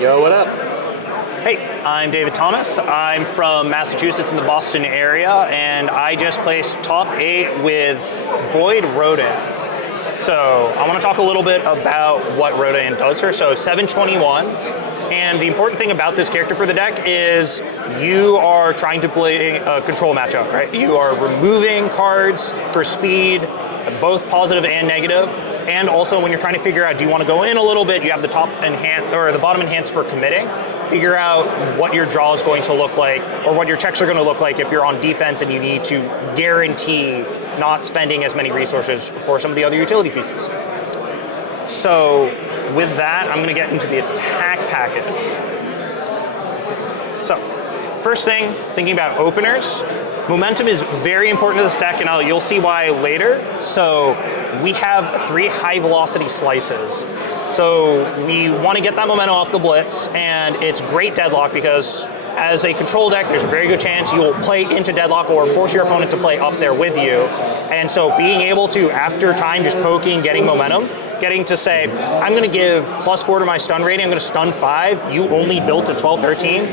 Yo, what up? Hey, I'm David Thomas. I'm from Massachusetts in the Boston area, and I just placed top 8 with Void Rodan. So I want to talk a little bit about what Rodan does here. So 721, and the important thing about this character for the deck is you are trying to play a control matchup, right? You are removing cards for speed, both positive and negative. And also when you're trying to figure out, do you want to go in a little bit, you have the top enhance or the bottom enhance for committing. Figure out what your draw is going to look like or what your checks are going to look like if you're on defense and you need to guarantee not spending as many resources for some of the other utility pieces. So with that, I'm going to get into the attack package. So first thing, thinking about openers, momentum is very important to this deck, and you'll see why later. So we have 3 high velocity slices. So we want to get that momentum off the blitz, and it's great deadlock because as a control deck, there's a very good chance you will play into deadlock or force your opponent to play up there with you. And so being able to, after time, just poking, getting momentum, getting to say, I'm going to give +4 to my stun rating, I'm going to stun 5, you only built at 12, 13.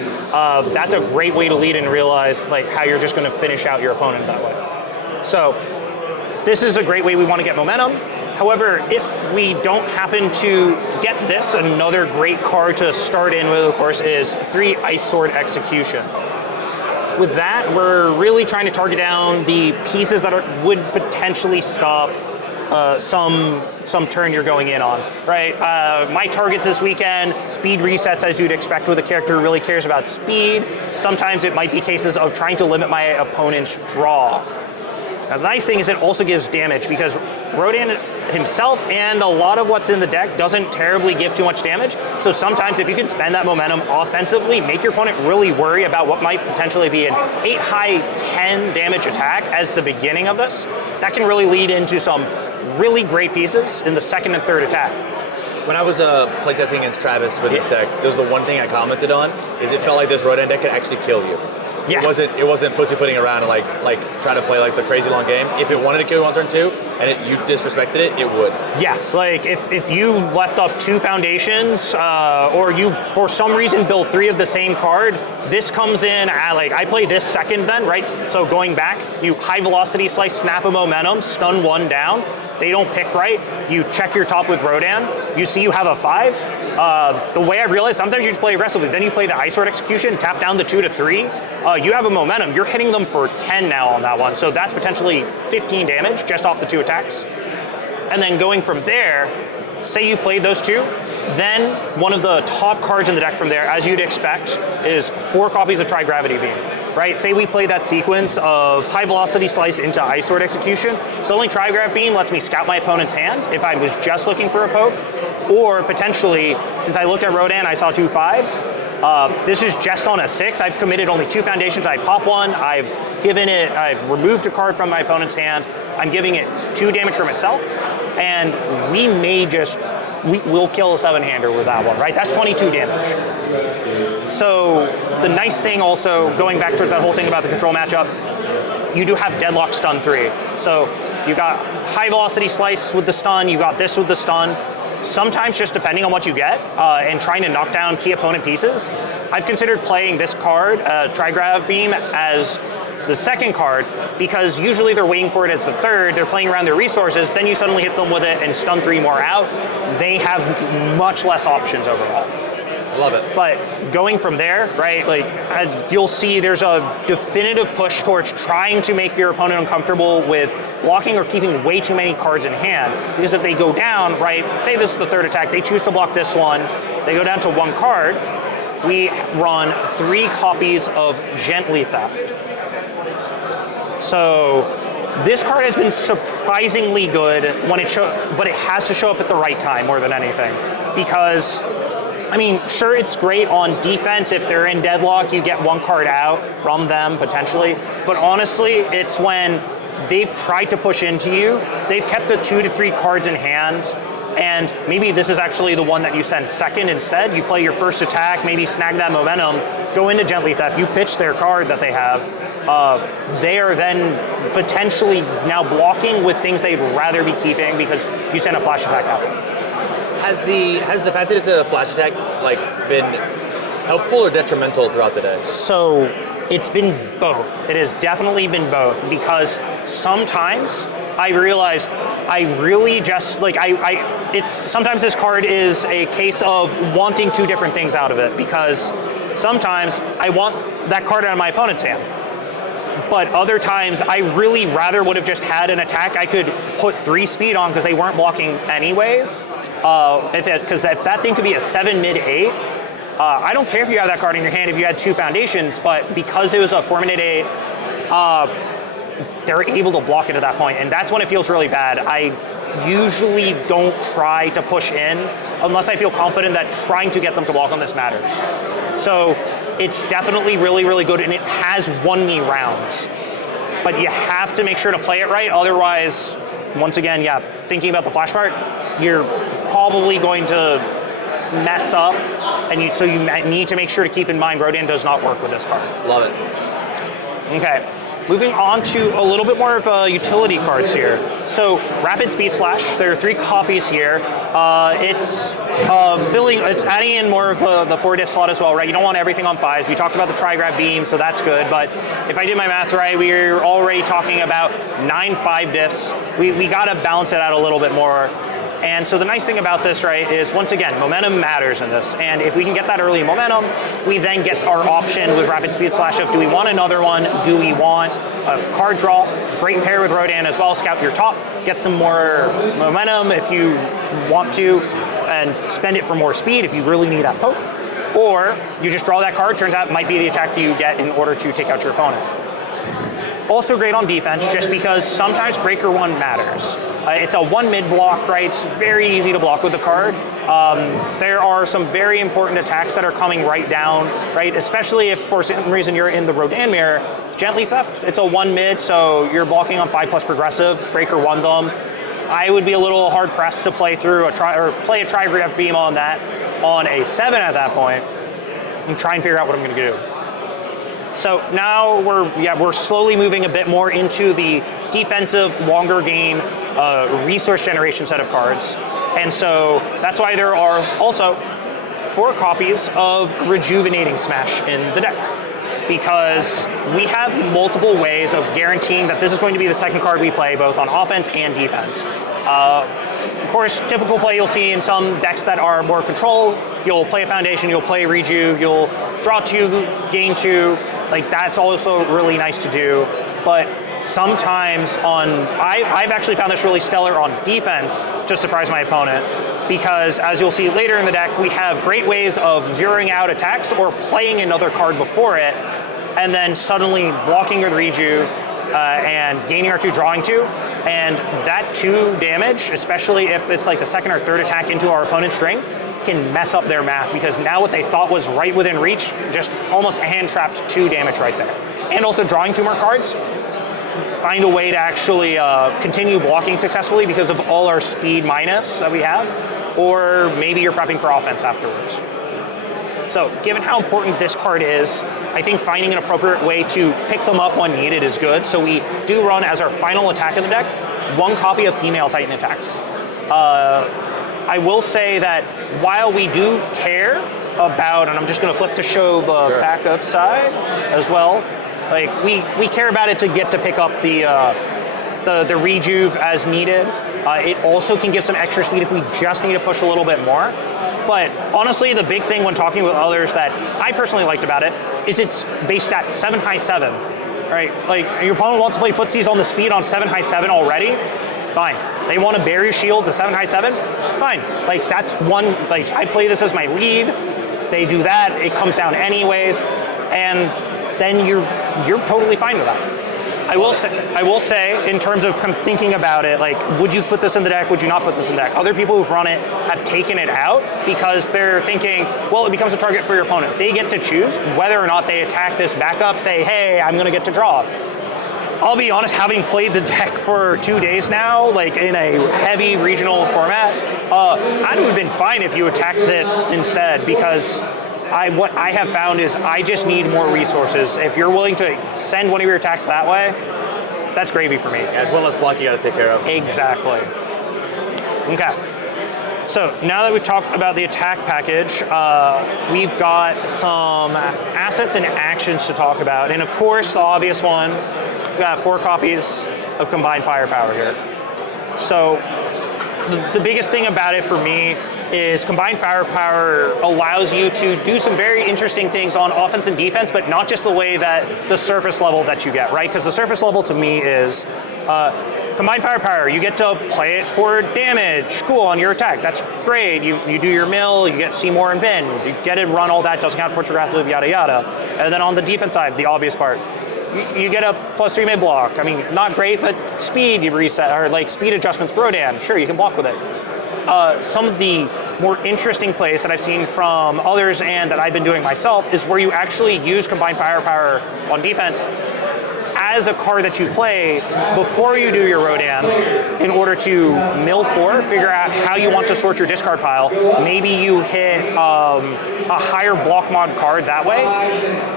That's a great way to lead and realize like how you're just going to finish out your opponent that way. So this is a great way we want to get momentum. However, if we don't happen to get this, another great card to start in with, of course, is 3 Ice Sword Execution. With that, we're really trying to target down the pieces that would potentially stop some turn you're going in on, right? My targets this weekend, speed resets as you'd expect with a character who really cares about speed. Sometimes it might be cases of trying to limit my opponent's draw. Now, the nice thing is it also gives damage because Rodan himself and a lot of what's in the deck doesn't terribly give too much damage. So sometimes if you can spend that momentum offensively, make your opponent really worry about what might potentially be an 8 high 10 damage attack as the beginning of this, that can really lead into some really great pieces in the second and third attack. When I was playtesting against Travis with this deck, there was the one thing I commented on, is it felt like this Rodan deck could actually kill you. Yeah. It wasn't pussyfooting around and like trying to play like the crazy long game. If it wanted to kill you on turn 2 and you disrespected it, it would. Yeah, like if you left up 2 foundations or you for some reason built 3 of the same card, this comes in at like I play this second then, right? So going back, you high velocity slice, snap a momentum, stun 1 down. They don't pick right. You check your top with Rodan. You see you have a 5. The way I've realized, sometimes you just play aggressively. Then you play the Ice Sword Execution, tap down the 2 to 3. You have a momentum. You're hitting them for 10 now on that one. So that's potentially 15 damage just off the 2 attacks. And then going from there, say you played those 2. Then one of the top cards in the deck from there, as you'd expect, is 4 copies of Tri-Gravity Beam. Right, say we play that sequence of high velocity slice into Ice Sword Execution. Suddenly Tri-Grav Beam lets me scout my opponent's hand if I was just looking for a poke, or potentially, since I looked at Rodan, I saw 2 5s. This is just on a 6. I've committed only 2 foundations. I pop 1. I've removed a card from my opponent's hand. I'm giving it 2 damage from itself, and we'll kill a 7-hander with that one, right? That's 22 damage. So the nice thing also, going back towards that whole thing about the control matchup, you do have deadlock stun 3. So you got high velocity slice with the stun, you got this with the stun. Sometimes just depending on what you get and trying to knock down key opponent pieces, I've considered playing this card, Tri-Grav Beam, as the second card, because usually they're waiting for it as the third, they're playing around their resources, then you suddenly hit them with it and stun 3 more out. They have much less options overall. Love it. But going from there, right, like you'll see there's a definitive push towards trying to make your opponent uncomfortable with blocking or keeping way too many cards in hand. Because if they go down, right, say this is the 3rd attack, they choose to block this one, they go down to 1 card, we run 3 copies of Gently Theft. So this card has been surprisingly good when but it has to show up at the right time more than anything. Because, I mean, sure, it's great on defense. If they're in deadlock, you get 1 card out from them, potentially. But honestly, it's when they've tried to push into you, they've kept the 2 to 3 cards in hand, and maybe this is actually the one that you send second instead. You play your first attack, maybe snag that momentum, go into Gently Theft, you pitch their card that they have. They are then potentially now blocking with things they'd rather be keeping because you send a flash attack out. Has the fact that it's a flash attack like been helpful or detrimental throughout the day? So it's been both. It has definitely been both, because sometimes I realized I really just like it's sometimes this card is a case of wanting two different things out of it, because sometimes I want that card out of my opponent's hand. But other times, I really rather would have just had an attack I could put 3 speed on because they weren't blocking anyways. Because if that thing could be a 7 mid 8, I don't care if you have that card in your hand if you had 2 foundations, but because it was a 4 minute 8, they're able to block it at that point, and that's when it feels really bad. I usually don't try to push in unless I feel confident that trying to get them to block on this matters. So it's definitely really, really good, and it has won me rounds. But you have to make sure to play it right, otherwise, once again, yeah, thinking about the flash part, you're probably going to mess up, and so you need to make sure to keep in mind Rodan does not work with this card. Love it. Okay. Moving on to a little bit more of utility cards here. So Rapid Speed Slash, there are 3 copies here. It's adding in more of the 4 diff slot as well, right? You don't want everything on 5s. We talked about the Tri-Grab Beam, so that's good, but if I did my math right, we're already talking about 9 5 diffs. We gotta balance it out a little bit more. And so the nice thing about this, right, is once again, momentum matters in this. And if we can get that early momentum, we then get our option with Rapid Speed Slash of, do we want another one? Do we want a card draw? Great pair with Rodan as well. Scout your top, get some more momentum if you want to, and spend it for more speed if you really need that poke. Or you just draw that card, turns out it might be the attack you get in order to take out your opponent. Also great on defense, just because sometimes Breaker 1 matters. It's a 1 mid block, right? It's very easy to block with the card. There are some very important attacks that are coming right down, right? Especially if for some reason you're in the Rodan mirror. Gently Theft, it's a 1 mid, so you're blocking on 5+ progressive. Breaker 1 them. I would be a little hard pressed to play through play a Tri-Grab Beam on that on a 7 at that point, and try and figure out what I'm going to do. So now we're slowly moving a bit more into the defensive, longer game, resource generation set of cards. And so that's why there are also 4 copies of Rejuvenating Smash in the deck, because we have multiple ways of guaranteeing that this is going to be the second card we play, both on offense and defense. Of course, typical play you'll see in some decks that are more controlled, you'll play a foundation, you'll play Reju, you'll draw 2, gain 2, like that's also really nice to do. But sometimes I've actually found this really stellar on defense to surprise my opponent, because as you'll see later in the deck, we have great ways of zeroing out attacks or playing another card before it, and then suddenly blocking with Rejuve and gaining our 2, drawing 2. And that 2 damage, especially if it's like the 2nd or 3rd attack into our opponent's string, can mess up their math, because now what they thought was right within reach, just almost hand-trapped 2 damage right there. And also drawing 2 more cards, find a way to actually continue blocking successfully because of all our speed minus that we have, or maybe you're prepping for offense afterwards. So given how important this card is, I think finding an appropriate way to pick them up when needed is good. So we do run as our final attack in the deck 1 copy of Female Titan attacks. I will say that while we do care about, and I'm just going to flip to show the backup side as well, like we care about it to get to pick up the Rejuve as needed. It also can give some extra speed if we just need to push a little bit more. But honestly, the big thing when talking with others that I personally liked about it is it's base stat 7 high 7, right? Like your opponent wants to play footsies on the speed on 7 high 7 already, fine. They want to barrier shield the 7 high 7, fine. Like that's one, like I play this as my lead, they do that, it comes down anyways, and then you're totally fine with that. I will say, in terms of thinking about it, like, would you put this in the deck? Would you not put this in the deck? Other people who've run it have taken it out because they're thinking, well, it becomes a target for your opponent. They get to choose whether or not they attack this backup, say, hey, I'm going to get to draw. I'll be honest, having played the deck for 2 days now, like in a heavy regional format, I would have been fine if you attacked it instead, because what I have found is I just need more resources. If you're willing to send one of your attacks that way, that's gravy for me. Yeah, it's one less block you got to take care of. Exactly. Okay. So now that we've talked about the attack package, we've got some assets and actions to talk about. And of course, the obvious one, we got 4 copies of combined firepower here. So the biggest thing about it for me is combined firepower allows you to do some very interesting things on offense and defense, but not just the way that the surface level that you get, right? Because the surface level to me is combined firepower. You get to play it for damage, cool, on your attack. That's great. You do your mill, you get Seymour and Ben. You get it, run all that, doesn't count Portrait Wrath Loop, yada yada. And then on the defense side, the obvious part, you get a +3 mid block. I mean, not great, but speed you reset, or like speed adjustments, Rodan, sure, you can block with it. Some of the more interesting plays that I've seen from others and that I've been doing myself is where you actually use combined firepower on defense as a card that you play before you do your Rodan in order to mill 4, figure out how you want to sort your discard pile. Maybe you hit a higher block mod card that way.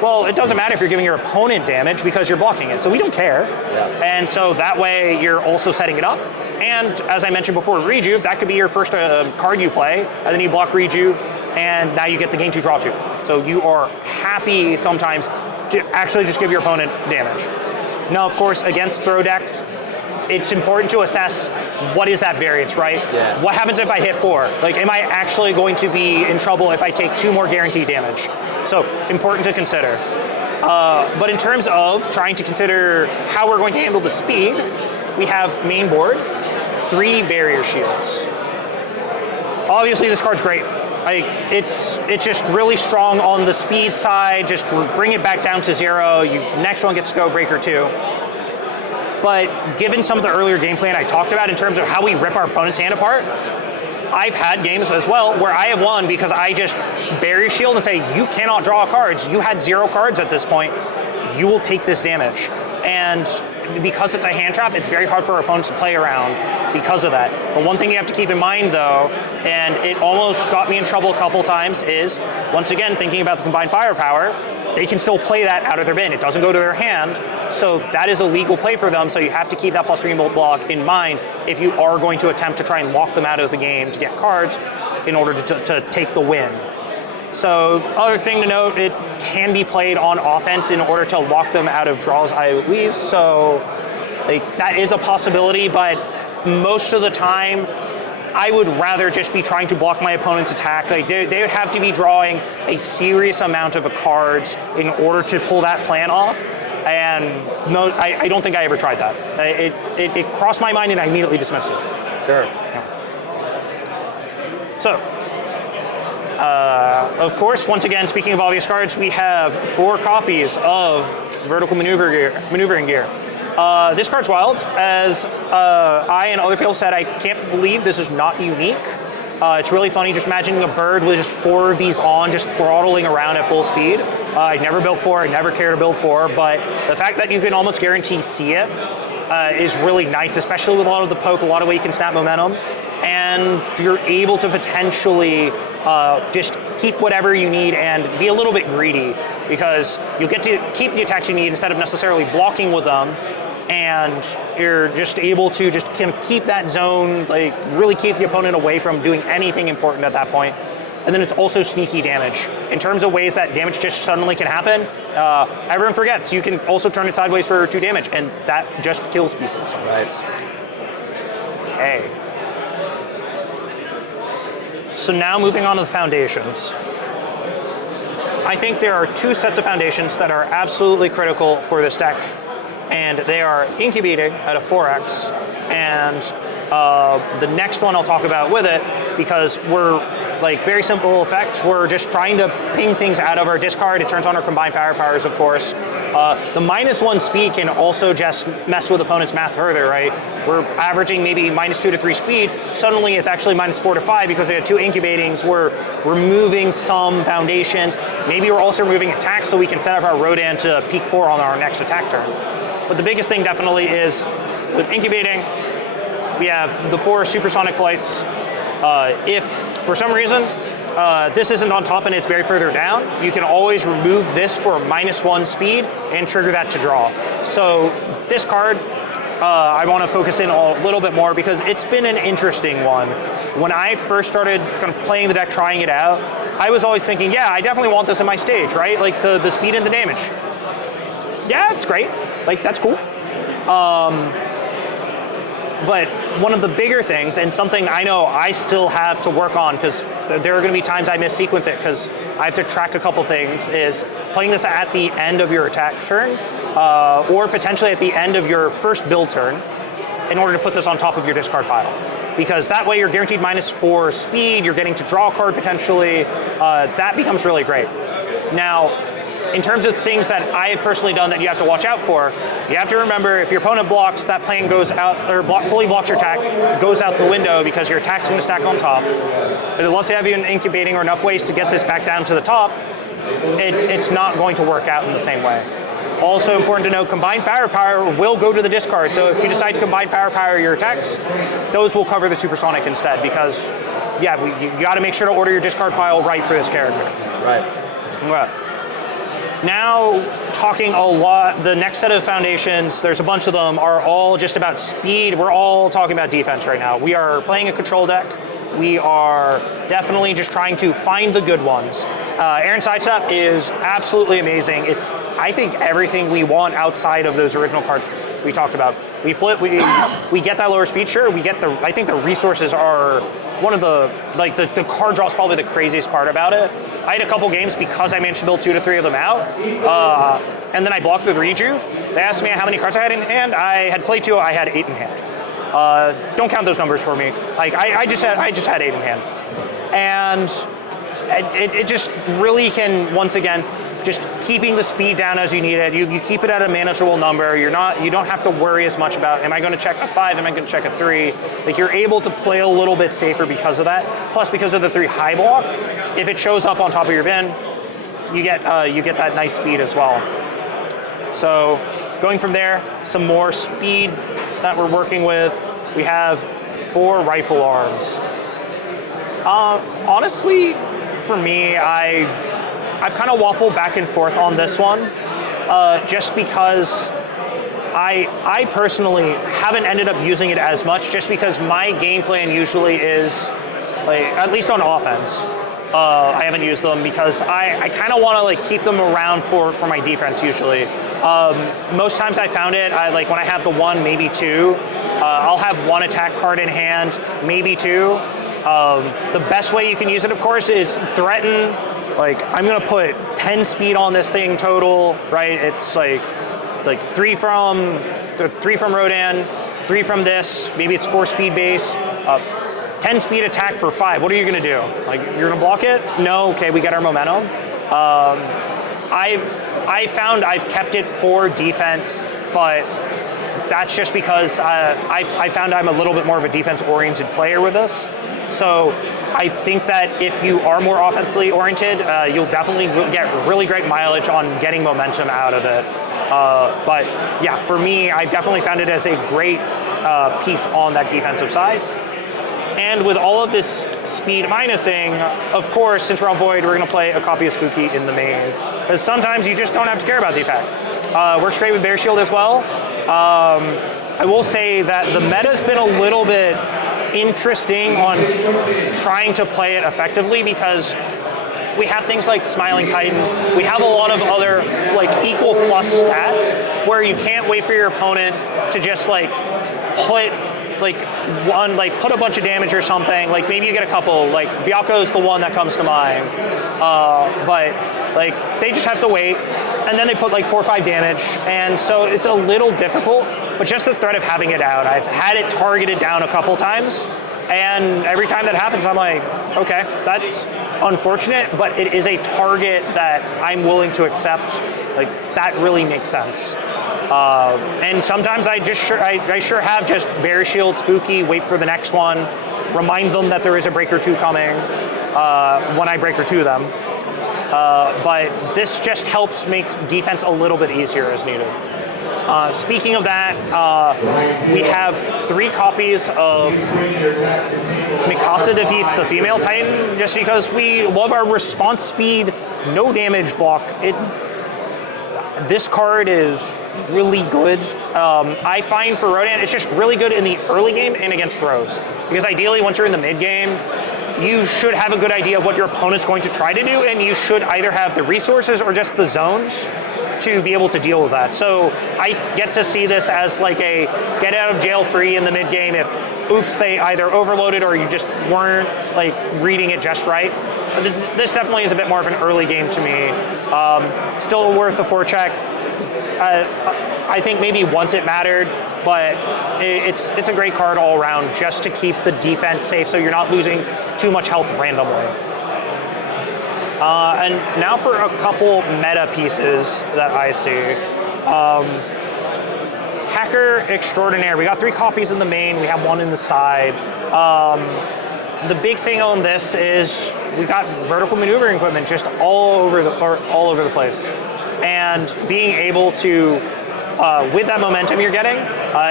Well, it doesn't matter if you're giving your opponent damage because you're blocking it, so we don't care. Yeah. And so that way you're also setting it up. And as I mentioned before, Rejuve, that could be your first card you play, and then you block Rejuve, and now you get the gain 2 draw 2. So you are happy sometimes to actually just give your opponent damage. Now, of course, against throw decks, it's important to assess what is that variance, right? Yeah. What happens if I hit 4? Like, am I actually going to be in trouble if I take 2 more guaranteed damage? So, important to consider. But in terms of trying to consider how we're going to handle the speed, we have main board, 3 barrier shields. Obviously, this card's great. Like, it's just really strong on the speed side. Just bring it back down to 0. Next one gets to go breaker 2. But given some of the earlier game plan I talked about in terms of how we rip our opponent's hand apart, I've had games as well where I have won because I just barrier shield and say, you cannot draw cards. You had 0 cards at this point. You will take this damage. And because it's a hand trap, it's very hard for our opponents to play around because of that. But one thing you have to keep in mind though, and it almost got me in trouble a couple times, is once again, thinking about the combined firepower, they can still play that out of their bin. It doesn't go to their hand, so that is a legal play for them, so you have to keep that +3 mid block in mind if you are going to attempt to try and lock them out of the game to get cards in order to take the win. So, other thing to note, it can be played on offense in order to lock them out of draws, IOEs, so like, that is a possibility, but most of the time, I would rather just be trying to block my opponent's attack. Like, they would have to be drawing a serious amount of cards in order to pull that plan off, and no, I don't think I ever tried that. It crossed my mind and I immediately dismissed it. Sure. Yeah. So, of course, once again, speaking of obvious cards, we have 4 copies of Vertical Maneuvering Gear. This card's wild. As I and other people said, I can't believe this is not unique. It's really funny just imagining a bird with just 4 of these on, just throttling around at full speed. I never built 4, I never cared to build 4, but the fact that you can almost guarantee see it is really nice, especially with a lot of the poke, a lot of way you can snap momentum, and you're able to potentially just keep whatever you need and be a little bit greedy because you'll get to keep the attacks you need instead of necessarily blocking with them, and you're just able to just kind of keep that zone, like really keep the opponent away from doing anything important at that point. And then it's also sneaky damage. In terms of ways that damage just suddenly can happen, everyone forgets you can also turn it sideways for 2 damage, and that just kills people sometimes. Okay. So now moving on to the foundations. I think there are 2 sets of foundations that are absolutely critical for this deck, and they are Incubating at a 4x, and the next one I'll talk about with it, because we're like very simple effects. We're just trying to ping things out of our discard. It turns on our combined fire powers, of course. The -1 speed can also just mess with opponent's math further, right? We're averaging maybe -2 to 3 speed. Suddenly it's actually -4 to 5 because we have 2 incubatings. We're removing some foundations. Maybe we're also removing attacks so we can set up our Rodan to peak 4 on our next attack turn. But the biggest thing definitely is with incubating, we have the 4 supersonic flights. If for some reason this isn't on top and it's very further down, you can always remove this for -1 speed and trigger that to draw. So this card I want to focus in a little bit more because it's been an interesting one. When I first started kind of playing the deck, trying it out, I was always thinking, yeah, I definitely want this in my stage, right? Like the speed and the damage. Yeah, it's great. Like, that's cool. But one of the bigger things, and something I know I still have to work on, because there are going to be times I missequence it because I have to track a couple things, is playing this at the end of your attack turn, or potentially at the end of your first build turn, in order to put this on top of your discard pile. Because that way you're guaranteed -4 speed, you're getting to draw a card potentially, that becomes really great. Now, in terms of things that I have personally done that you have to watch out for, you have to remember if your opponent blocks, that plan goes out, or fully blocks your attack, goes out the window because your attack's going to stack on top. But unless you have an incubating or enough ways to get this back down to the top, it's not going to work out in the same way. Also important to note, combined firepower will go to the discard. So if you decide to combine firepower your attacks, those will cover the supersonic instead because, yeah, you got to make sure to order your discard pile right for this character. Right. Right. Now, talking a lot, the next set of foundations, there's a bunch of them, are all just about speed. We're all talking about defense right now. We are playing a control deck. We are definitely just trying to find the good ones. Aaron's sidestep is absolutely amazing. It's, I think, everything we want outside of those original cards we talked about. We flip, we get that lower speed, sure. We get I think the resources are one of the, like the card draw is probably the craziest part about it. I had a couple games because I managed to build 2 to 3 of them out, and then I blocked with Rejuve. They asked me how many cards I had in hand. I had played 2, I had 8 in hand. Don't count those numbers for me. Like I just had 8 in hand, and it just really can, once again, just keeping the speed down as you need it. You keep it at a manageable number. You don't have to worry as much about, am I going to check a 5? Am I going to check a 3? Like, you're able to play a little bit safer because of that. Plus, because of the 3 high block, if it shows up on top of your bin, you get that nice speed as well. So, going from there, some more speed that we're working with. We have 4 rifle arms. Honestly, for me, I've kind of waffled back and forth on this one, just because I personally haven't ended up using it as much, just because my game plan usually is, like, at least on offense, I haven't used them because I kind of want to like keep them around for my defense usually. Most times I found it, like when I have the 1, maybe 2, I'll have 1 attack card in hand, maybe 2. The best way you can use it, of course, is threaten. Like, I'm gonna put 10 speed on this thing total, right? It's like 3 from Rodan, 3 from this. Maybe it's 4 speed base. 10 speed attack for 5. What are you gonna do? Like, you're gonna block it? No. Okay, we get our momentum. I found I've kept it for defense, but that's just because I found I'm a little bit more of a defense-oriented player with this. So I think that if you are more offensively oriented, you'll definitely get really great mileage on getting momentum out of it. But yeah, for me, I definitely found it as a great piece on that defensive side. And with all of this speed minusing, of course, since we're on Void, we're going to play a copy of Spooky in the main. Because sometimes you just don't have to care about the attack. Works great with Bear Shield as well. I will say that the meta's been a little bit interesting on trying to play it effectively because we have things like Smiling Titan. We have a lot of other like equal plus stats where you can't wait for your opponent to just like put put a bunch of damage or something. Like maybe you get a couple. Like Byaku's the one that comes to mind, but like they just have to wait, and then they put like 4 or 5 damage, and so it's a little difficult. But just the threat of having it out, I've had it targeted down a couple times, and every time that happens, I'm like, okay, that's unfortunate, but it is a target that I'm willing to accept. Like that really makes sense. And sometimes I sure have just Bear Shield, Spooky, wait for the next one, remind them that there is a Breaker 2 coming when I Breaker 2 them. But this just helps make defense a little bit easier as needed. Speaking of that, we have 3 copies of Mikasa Defeats the Female Titan, just because we love our response speed, no damage block. This card is really good I find for Rodan, it's just really good in the early game and against throws. Because ideally, once you're in the mid game, you should have a good idea of what your opponent's going to try to do, and you should either have the resources or just the zones to be able to deal with that. So I get to see this as like a get out of jail free in the mid game if, oops, they either overloaded or you just weren't like reading it just right. This definitely is a bit more of an early game to me. Still worth the forecheck. I think maybe once it mattered, but it's a great card all around just to keep the defense safe so you're not losing too much health randomly. And now for a couple meta pieces that I see. Hacker Extraordinaire. We got 3 copies in the main. We have 1 in the side. The big thing on this is we got vertical maneuvering equipment just all over the place, and being able to, with that momentum you're getting,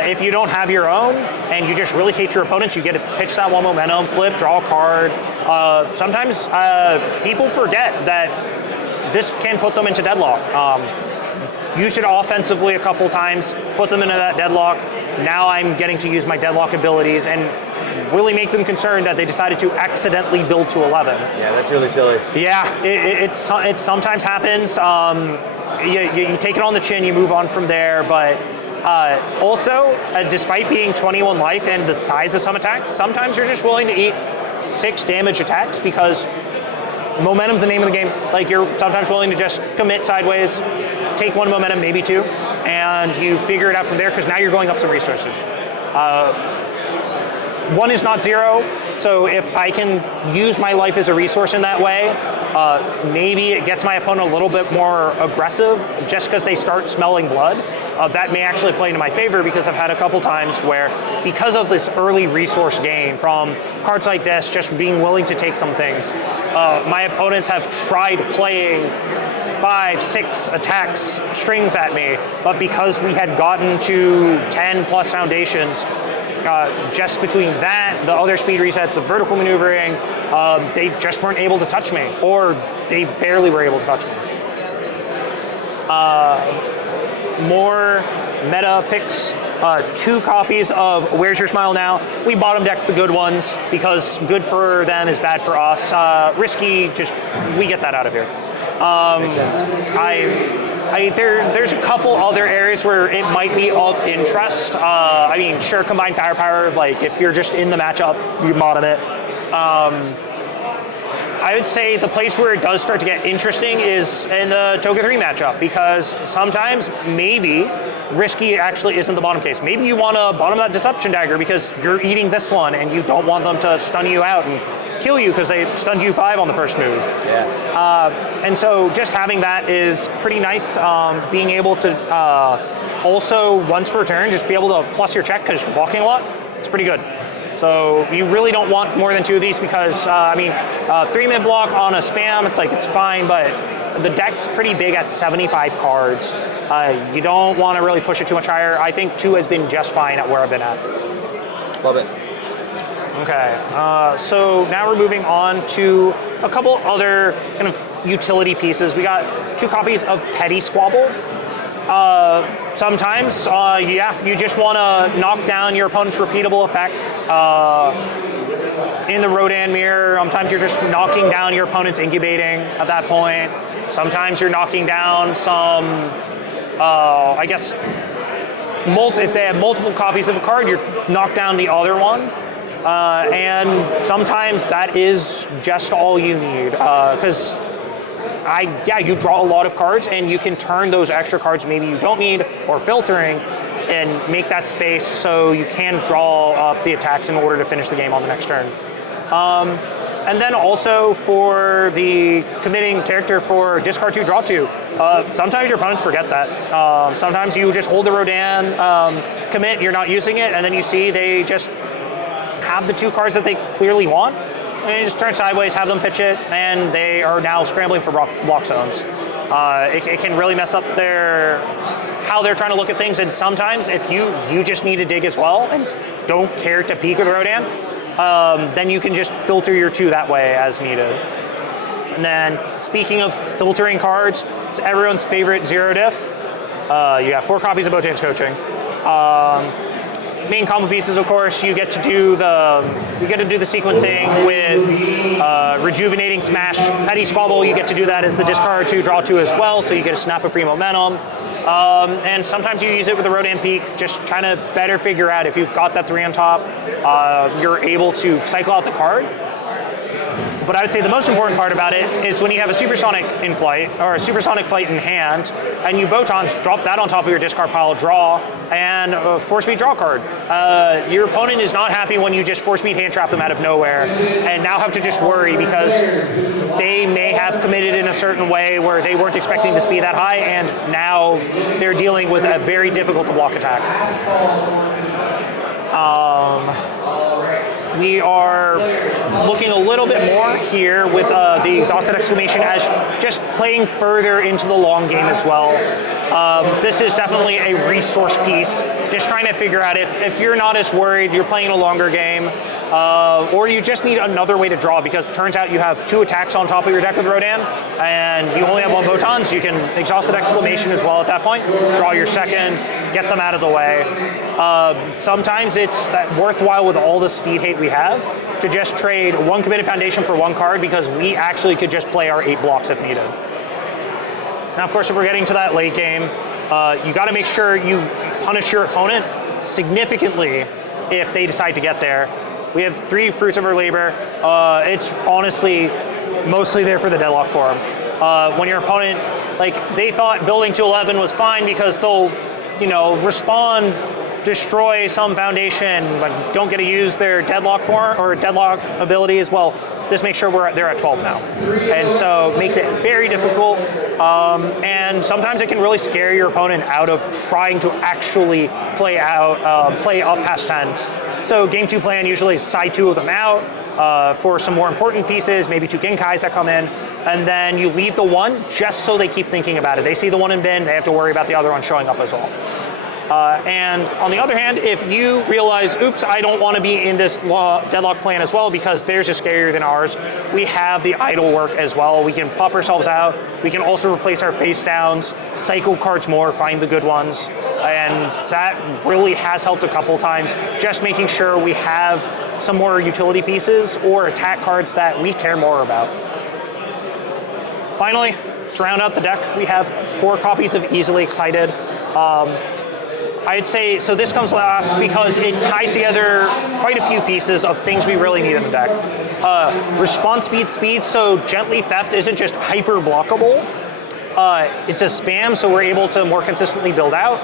if you don't have your own and you just really hate your opponents, you get to pitch that 1 momentum, flip, draw a card. Sometimes people forget that this can put them into deadlock. Use it offensively a couple times, put them into that deadlock. Now I'm getting to use my deadlock abilities and really make them concerned that they decided to accidentally build to 11. Yeah, that's really silly. Yeah, it sometimes happens. You take it on the chin, you move on from there, but also, despite being 21 life and the size of some attacks, sometimes you're just willing to eat 6 damage attacks because momentum's the name of the game. Like, you're sometimes willing to just commit sideways, take 1 momentum, maybe 2, and you figure it out from there because now you're going up some resources. 1 is not 0, so if I can use my life as a resource in that way, maybe it gets my opponent a little bit more aggressive just because they start smelling blood. That may actually play into my favor because I've had a couple times where, because of this early resource gain from cards like this, just being willing to take some things, my opponents have tried playing 5, 6 attacks strings at me, but because we had gotten to 10 plus foundations, just between that, the other speed resets, the vertical maneuvering, they just weren't able to touch me, or they barely were able to touch me. More meta picks, 2 copies of Where's Your Smile Now. We bottom decked the good ones because good for them is bad for us. Risky, just, we get that out of here. Makes sense. There's a couple other areas where it might be of interest. I mean, sure, combined firepower, like if you're just in the matchup, you bottom it. I would say the place where it does start to get interesting is in the Toga 3 matchup, because sometimes maybe Risky actually isn't the bottom case. Maybe you want to bottom that Deception Dagger because you're eating this one and you don't want them to stun you out and kill you because they stunned you 5 on the first move. Yeah. And so just having that is pretty nice. Being able to also, once per turn, just be able to plus your check because you're walking a lot, it's pretty good. So you really don't want more than 2 of these because, 3 mid block on a spam, it's fine, but the deck's pretty big at 75 cards. You don't want to really push it too much higher. I think 2 has been just fine at where I've been at. Love it. Okay, so now we're moving on to a couple other kind of utility pieces. We got 2 copies of Petty Squabble. Sometimes, you just want to knock down your opponent's repeatable effects. In the Rodan mirror, sometimes you're just knocking down your opponent's incubating at that point. Sometimes you're knocking down some, if they have multiple copies of a card, you knock down the other one. And sometimes that is just all you need, because you draw a lot of cards and you can turn those extra cards maybe you don't need or filtering and make that space so you can draw up the attacks in order to finish the game on the next turn. And then also for the committing character for discard 2, draw 2. Sometimes your opponents forget that. Sometimes you just hold the Rodan, commit, you're not using it, and then you see they just have the 2 cards that they clearly want, and you just turn sideways, have them pitch it, and they are now scrambling for block zones. It can really mess up how they're trying to look at things, and sometimes if you just need to dig as well and don't care to peek with Rodan, then you can just filter your 2 that way as needed. And then, speaking of filtering cards, it's everyone's favorite Zero Diff. You have 4 copies of Botan's Coaching. Main combo pieces, of course, you get to do the sequencing with rejuvenating smash, petty squabble. You get to do that as the discard 2, draw 2 as well, so you get a snap of free momentum. And sometimes you use it with the Rodan Peak, just trying to better figure out if you've got that 3 on top, you're able to cycle out the card. But I would say the most important part about it is when you have a supersonic in flight, or a supersonic flight in hand, and you Botons, drop that on top of your discard pile, draw, and force speed draw card. Your opponent is not happy when you just force speed hand trap them out of nowhere, and now have to just worry because they may have committed in a certain way where they weren't expecting this to be that high, and now they're dealing with a very difficult to block attack. We are looking a little bit more here with the Exhausted Exclamation as just playing further into the long game as well. This is definitely a resource piece, just trying to figure out if you're not as worried, you're playing a longer game, or you just need another way to draw because it turns out you have 2 attacks on top of your deck with Rodan, and you only have 1 Botan, so you can Exhausted Exclamation as well at that point, draw your second, get them out of the way. Sometimes it's worthwhile with all the speed hate we have to just trade 1 Committed Foundation for 1 card because we actually could just play our 8 blocks if needed. Now, of course, if we're getting to that late game, you got to make sure you punish your opponent significantly if they decide to get there. We have 3 Fruits of Our Labor. It's honestly mostly there for the deadlock form. When your opponent, they thought building to 11 was fine because they'll, respond, destroy some foundation, but don't get to use their deadlock form or deadlock ability as well. This makes sure they're at 12 now. And so it makes it very difficult. And sometimes it can really scare your opponent out of trying to actually play up past 10. So game 2 plan usually is side 2 of them out for some more important pieces, maybe 2 Genkais that come in, and then you leave the 1 just so they keep thinking about it. They see the 1 in bin, they have to worry about the other one showing up as well. And on the other hand, if you realize, oops, I don't want to be in this deadlock plan as well because theirs is scarier than ours, we have the idle work as well. We can pop ourselves out. We can also replace our face downs, cycle cards more, find the good ones. And that really has helped a couple times, just making sure we have some more utility pieces or attack cards that we care more about. Finally, to round out the deck, we have 4 copies of Easily Excited. I'd say, so this comes last because it ties together quite a few pieces of things we really need in the deck. Response speed, so Gently Theft isn't just hyper blockable. It's a spam, so we're able to more consistently build out.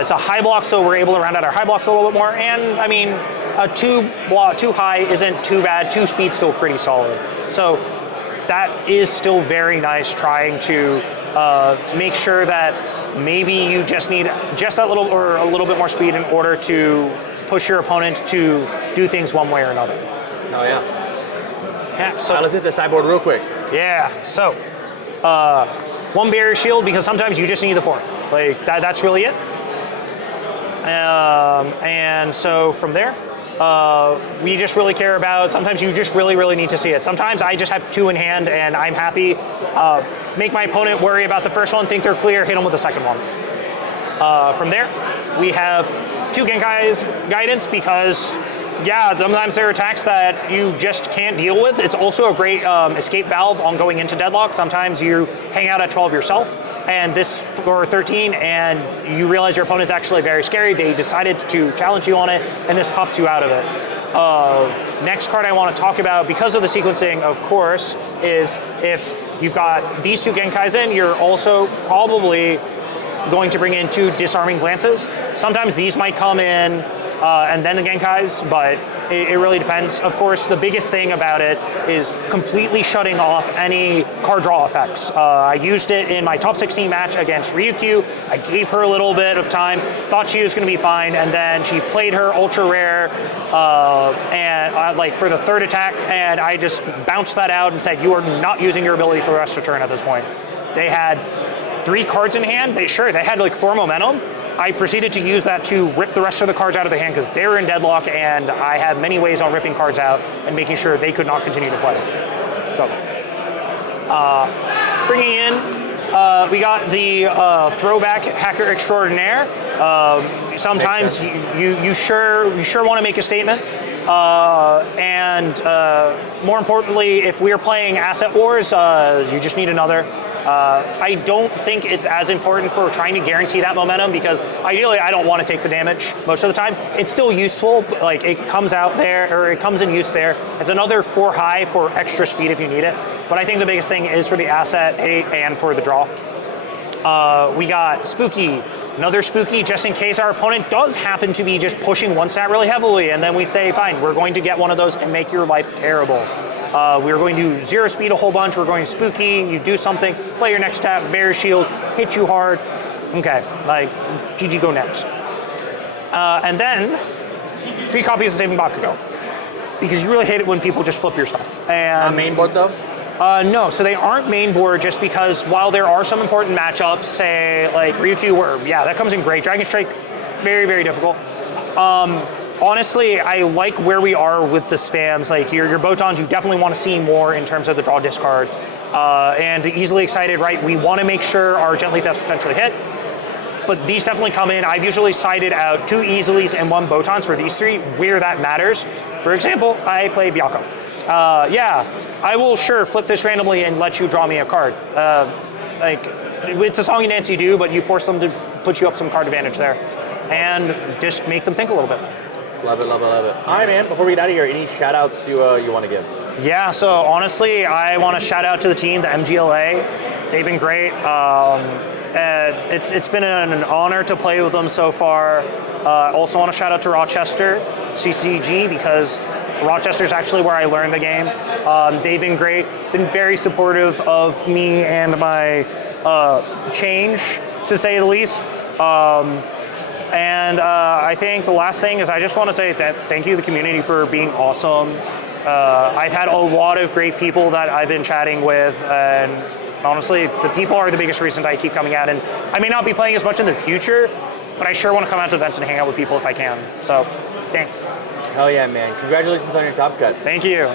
It's a high block, so we're able to round out our high blocks a little bit more. And I mean, a 2 high isn't too bad. 2 speed's still pretty solid. So that is still very nice, trying to make sure that maybe you just need just that little or a little bit more speed in order to push your opponent to do things one way or another. Oh yeah. Yeah. So let's hit the sideboard real quick. Yeah. So 1 barrier shield because sometimes you just need the 4th. That's really it. And so from there, we just really care about, sometimes you just really need to see it. Sometimes I just have 2 in hand and I'm happy. Make my opponent worry about the first one, think they're clear, hit them with the second one. From there, we have 2 Genkai's Guidance because, yeah, sometimes there are attacks that you just can't deal with. It's also a great escape valve on going into deadlock. Sometimes you hang out at 12 yourself, and this, or 13, and you realize your opponent's actually very scary. They decided to challenge you on it, and this pops you out of it. Next card I want to talk about, because of the sequencing, of course, is if you've got these 2 Genkais in, you're also probably going to bring in 2 Disarming Glances. Sometimes these might come in and then the Genkais, but it really depends. Of course, the biggest thing about it is completely shutting off any card draw effects. I used it in my top 16 match against Ryukyu. I gave her a little bit of time, thought she was going to be fine, and then she played her ultra rare and like for the 3rd attack, and I just bounced that out and said, you are not using your ability for the rest of the turn at this point. They had 3 cards in hand. They had like 4 momentum. I proceeded to use that to rip the rest of the cards out of the hand because they're in deadlock, and I have many ways on ripping cards out and making sure they could not continue to play. So, bringing in We got the throwback hacker extraordinaire. Sometimes you sure want to make a statement. And more importantly, if we are playing Asset Wars, you just need another. I don't think it's as important for trying to guarantee that momentum because ideally I don't want to take the damage most of the time. It's still useful, but like it comes out there, or it comes in use there. It's another 4 high for extra speed if you need it. But I think the biggest thing is for the asset and for the draw. We got Spooky. Another Spooky, just in case our opponent does happen to be just pushing one stat really heavily, and then we say, fine, we're going to get one of those and make your life terrible. We're going to 0 speed a whole bunch, we're going Spooky, you do something, play your next stat, Bear Shield, hit you hard, okay, like, GG, go next. And then, 3 copies of Saving Bakugo. Because you really hate it when people just flip your stuff. And main board though? No, so they aren't main board just because while there are some important matchups, say like Ryukyu, where yeah, that comes in great. Dragon Strike, very, very difficult. Honestly, I like where we are with the spams. Like your Botons, you definitely want to see more in terms of the draw discard. And the Easily Excited, right? We want to make sure our Gently Thefts potentially hit. But these definitely come in. I've usually sided out 2 Easilies and 1 Botons for these 3 where that matters. For example, I play Byakko. Yeah, I will sure flip this randomly and let you draw me a card. Like, it's a song and dance you do, but you force them to put you up some card advantage there. And just make them think a little bit. Love it, love it, love it. All right, man, before we get out of here, any shout outs you want to give? Yeah, so honestly, I want to shout out to the team, the MGLA. They've been great. It's been an honor to play with them so far. Also want to shout out to Rochester, CCG, because Rochester is actually where I learned the game. They've been great, been very supportive of me and my change, to say the least. And I think the last thing is I just want to say that thank you to the community for being awesome. I've had a lot of great people that I've been chatting with, and honestly, the people are the biggest reason I keep coming out. And I may not be playing as much in the future, but I sure want to come out to events and hang out with people if I can. So, thanks. Hell yeah, man. Congratulations on your top cut. Thank you.